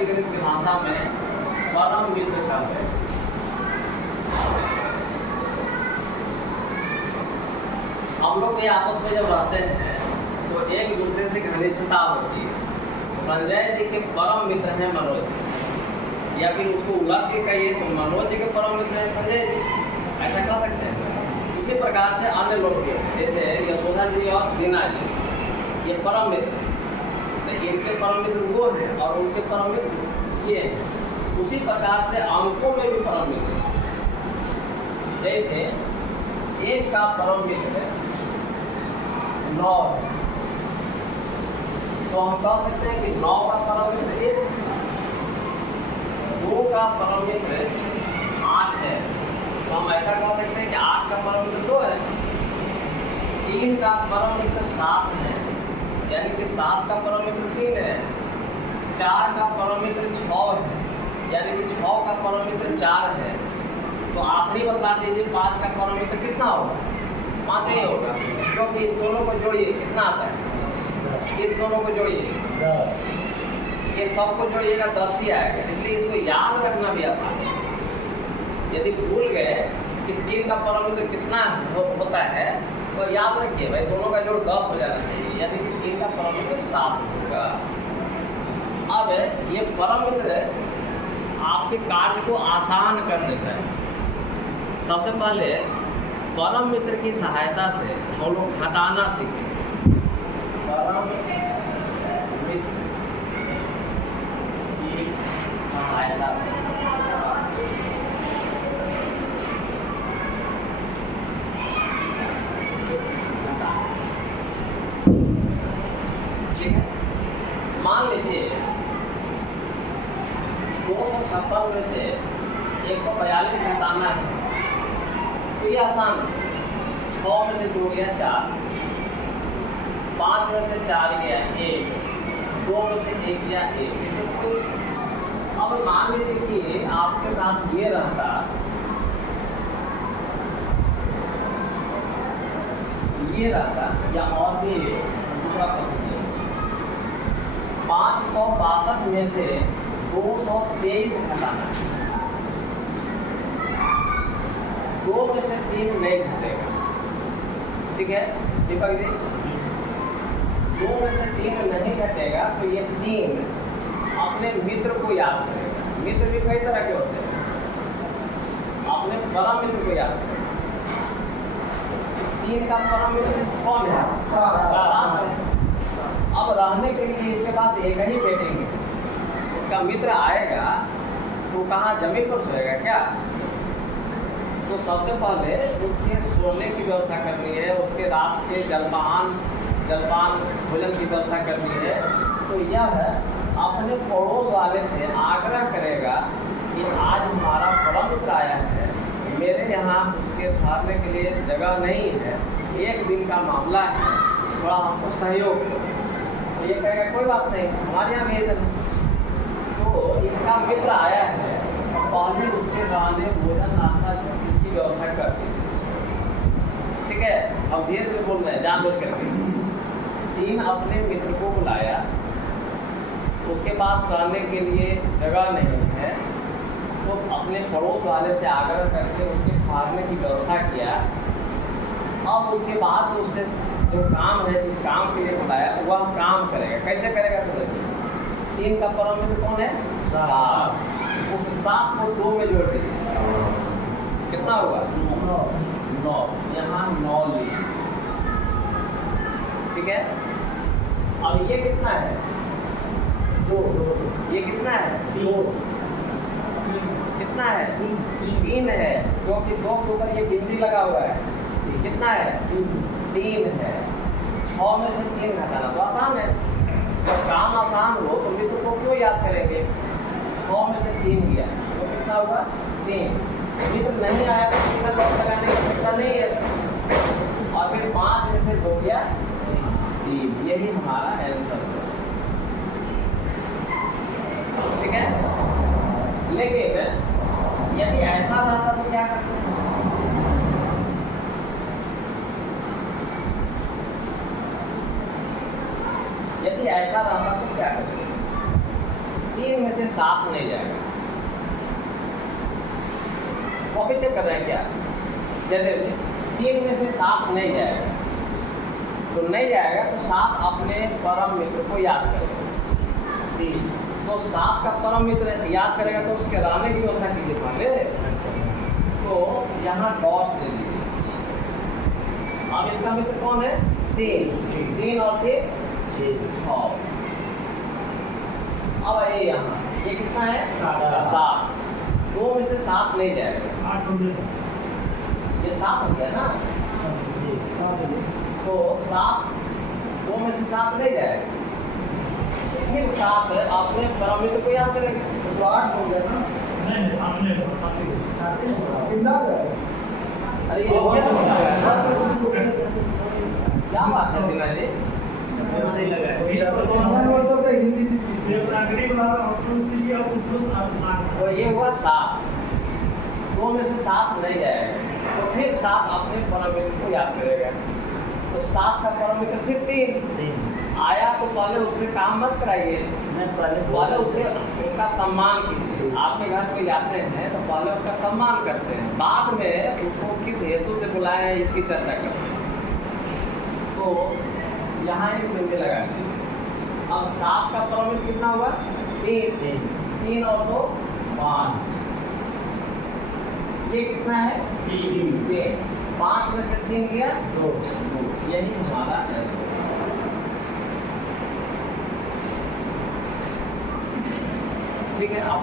बीजगणित की भाषा में परम मित्र कहते हैं। हम लोग भी आपस में जब रहते हैं तो एक दूसरे से घनिष्ठता होती है। संजय जी के परम मित्र हैं मनोज जी, या फिर उसको उलट के कहिए तो मनोज जी के परम मित्र हैं संजय जी, ऐसा कह सकते हैं। इसी प्रकार से अन्य लोग के जैसे यशोधर जी और दीना जी, ये परम मित्र हैं, तो इनके परम मित्र वो हैं और उनके परम मित्र ये हैं। उसी प्रकार से अंकों में भी परम मित्र हैं। जैसे एक का परम मित्र 9 है, तो हम कह सकते हैं कि 9 का परम मित्र 1, 2 का परम मित्र 8 है, तो हम ऐसा कह सकते हैं कि 8 का परम मित्र 2 है। 3 का परम मित्र 7 है, यानी कि 7 का परम मित्र 3 है। 4 का परम मित्र 6 है, यानी कि 6 का परम मित्र 4 है। तो आप ही बतला दीजिए 5 का परम मित्र कितना होगा? 5 ही होगा, क्योंकि इस दोनों को जोड़िए कितना आता है? इस दोनों को जोड़िए, ये सब को जोड़िएगा 10 ही आएगा। इसलिए इसको याद रखना भी आसान है। यदि भूल गए कि 3 का परम मित्र कितना होता है तो याद रखिए भाई दोनों का जोड़ 10 हो जाना चाहिए, यानी कि 3 का परम मित्र 7 होगा। अब ये परम मित्र आपके कार्य को आसान कर देता है। सबसे पहले परम मित्र की सहायता से हम लोग घटाना सीखें। परम मित्र की सहायता से ठीक है। मान लीजिए 256 में से 142 घटाना है, तो ये आसान है। 6 में से 2 गया 4, 5 में से 4 गया 1, 2 में से 1 गया 1। इसमें कोई अब मान लीजिए कि आपके साथ ये रहता, ये रहता या और भी दूसरा पक्ष 562 में से 223 घटाना है। 2 में से 3 नहीं घटेगा, ठीक है दीपक जी? 2 में से 3 नहीं घटेगा तो ये 3 अपने मित्र को याद करेगा। मित्र भी कई तरह के होते हैं, अपने परम मित्र को याद करेगा। 3 का परम मित्र कौन है? 7 है। अब रहने के लिए इसके पास एक ही बैठेंगे, उसका मित्र आएगा तो कहाँ जमीन पर सोएगा क्या? तो सबसे पहले उसके सोने की व्यवस्था करनी है, उसके रात के जलपान भोजन की व्यवस्था करनी है। तो यह अपने पड़ोस वाले से आग्रह करेगा कि आज हमारा परम मित्र आया है, मेरे यहाँ उसके ठहरने के लिए जगह नहीं है, 1 दिन का मामला है, थोड़ा हमको सहयोग दो। तो ये कहेगा कोई बात नहीं, हमारे यहाँ भेज देना। तो इसका मित्र आया है, पहले उसके रहने भोजन नाश्ता इसकी व्यवस्था कर दी, ठीक है? अब धीरे धीरे बोल रहे हैं, जान बुझ करके। 3 अपने मित्र को बुलाया, उसके पास रहने के लिए जगह नहीं है, तो अपने पड़ोस वाले से आग्रह करके उसके ठहरने की व्यवस्था किया। अब उसके बाद से उससे जो काम है, जिस काम के लिए बुलाया वह काम करेगा। कैसे करेगा तो देखिए, 3 का परम मित्र कौन है? 7। उस 7 को 2 में जोड़ दीजिए, कितना होगा? 9। यहाँ 9 लीजिए, ठीक है? अब ये कितना है? 2। ये कितना है? 2। कितना है? 3 है, क्योंकि 2 के ऊपर ये बिंदी लगा हुआ है। कितना है? 3 है। 6 में से 3 घटाना तो आसान है। जब काम आसान हो तो मित्र को क्यों याद करेंगे? 6 में से 3 गया तो कितना होगा? 3। मित्र नहीं आया तो कितना लॉस लगाने की आवश्यकता नहीं है। और फिर 5 में से 2 गया 3। यही हमारा आंसर है, ठीक है? लेकिन यदि ऐसा रहता तो क्या करते? यदि ऐसा रहता तो क्या करते? 3 में से से 7 नहीं जाएगा। कॉपी चेक कर रहे हैं क्या? जैसे 3 में से 7 नहीं जाएगा, तो नहीं जाएगा तो 7 अपने परम मित्र को याद करेगा। तो 7 का परम मित्र याद करेगा तो उसके रहने की व्यवस्था कीजिए पहले। तो यहाँ डॉट दे दीजिए। अब इसका मित्र कौन है? 3 और 3 6। अब ये यहाँ ये कितना है? 7। 2 में से 7 नहीं जाएगा, 8 हो गया। ये 7 हो गया ना। तो 7 2 में से 7 नहीं जाएगा, फिर 7 अपने परम मित्र को याद करेगा तो 8 हो गया ना। नहीं आपने अरे ये क्या बात है दिना जी? तो ये हुआ 7। 2 में से 7 नहीं जाएगा, तो फिर 7 अपने परम मित्र को याद करेगा। तो 7 का परम मित्र फिर 3 आया, तो पहले उससे काम मत कराइए, पहले उसे उसका सम्मान कीजिए। आपके घर कोई जाते हैं तो पहले उसका सम्मान करते हैं, बाद में उसको किस हेतु से बुलाए हैं इसकी चर्चा करते हैं। तो यहाँ एक बिंदु लगा दीजिए। अब 7 का परम मित्र कितना हुआ? 3 और 2 5। ये कितना है? 3। 5 में से 3 गया 2। यही हमारा answer है। ठीक है, आप